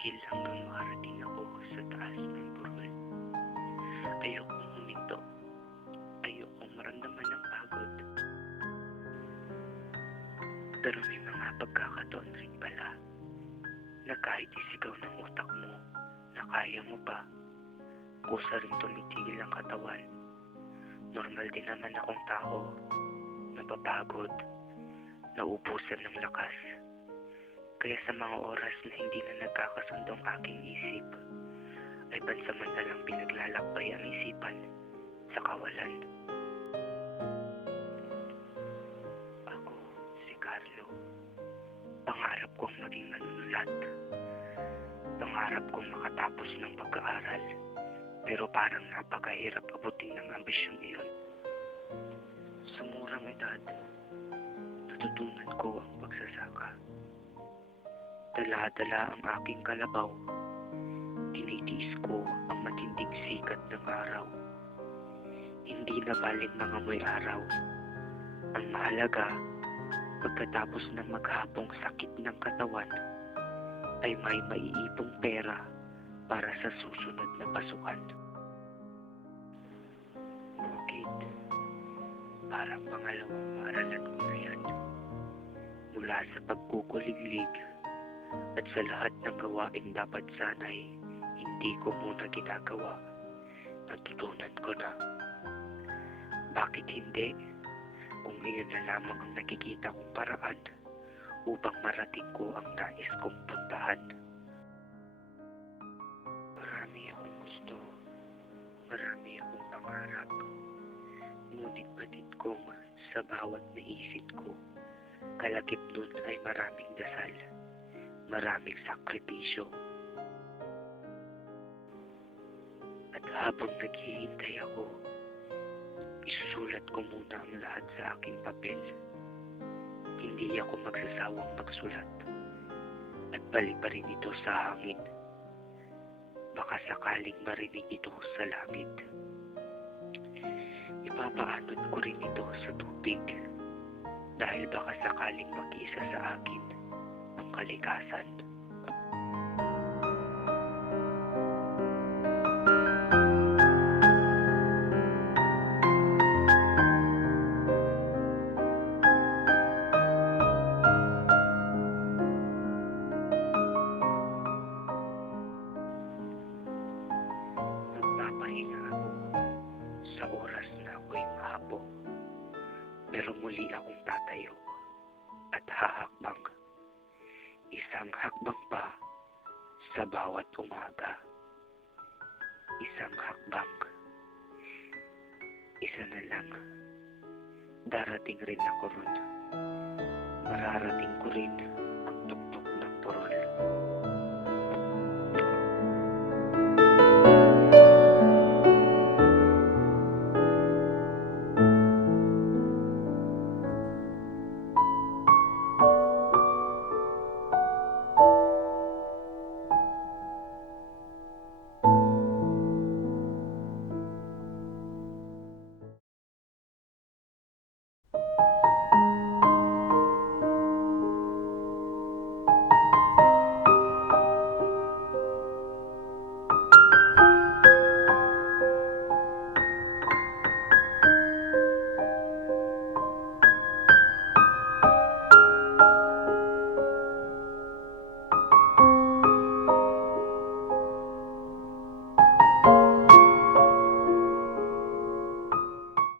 tumigil hanggang makarating ako sa taas ng burol. Ayokong huminto. Ayokong maramdaman ng pagod. Pero may mga pagkakataon rin pala na kahit isigaw ng utak mo na kaya mo pa, kusa rin tumitigil ang katawan. Normal din naman akong tao, napapagod, nauubusan ng lakas. Kaya sa mga oras na hindi na nagkakasundo ang aking isip, ay pansamantalang pinaglalakbay ang isipan sa kawalan. Ako, si Carlo. Pangarap kong maging manunulat. Pangarap kong makatapos ng pag-aaral. Pero parang napakahirap abutin ng ambisyon iyon. Sa murang edad, natutunan ko ang pagsasaka. Dala-dala ang aking kalabaw. Tinitiis ko ang matinding sikat ng araw. Hindi na baling mga moy araw. Ang mahalaga, pagkatapos ng maghapong sakit ng katawan, ay may maiipong pera para sa susunod na pasukan. Bukid, parang pangalawang paaralan ko na yan. Mula sa pagkukuliglig at sa lahat ng gawain dapat sana'y hindi ko muna ginagawa, natutunan ko na. Bakit hindi? Kung iyon na lamang ang nakikita kong paraan upang marating ko ang nais kong puntahan. Marami akong gusto, marami akong pangarap, ngunit batid kong sa bawat naisip ko, kalakip nun ay maraming dasal, maraming sakripisyo. At habang naghihintay ako, isusulat ko muna ang lahat sa aking papel. Hindi ako magsasawang magsulat at balibarin ito sa hangin. Baka sakaling marinig ito sa langit. Ipapaanod ko rin ito sa tubig dahil baka sakaling mag-isa sa akin ang kalikasan. Nagpapahinga ako sa oras na ako'y mahapo, pero muli akong tatayo at hahakbang. Isang hakbang pa sa bawat umaga. Isang hakbang. Isa na lang. Darating rin ako ron. Mararating ko rin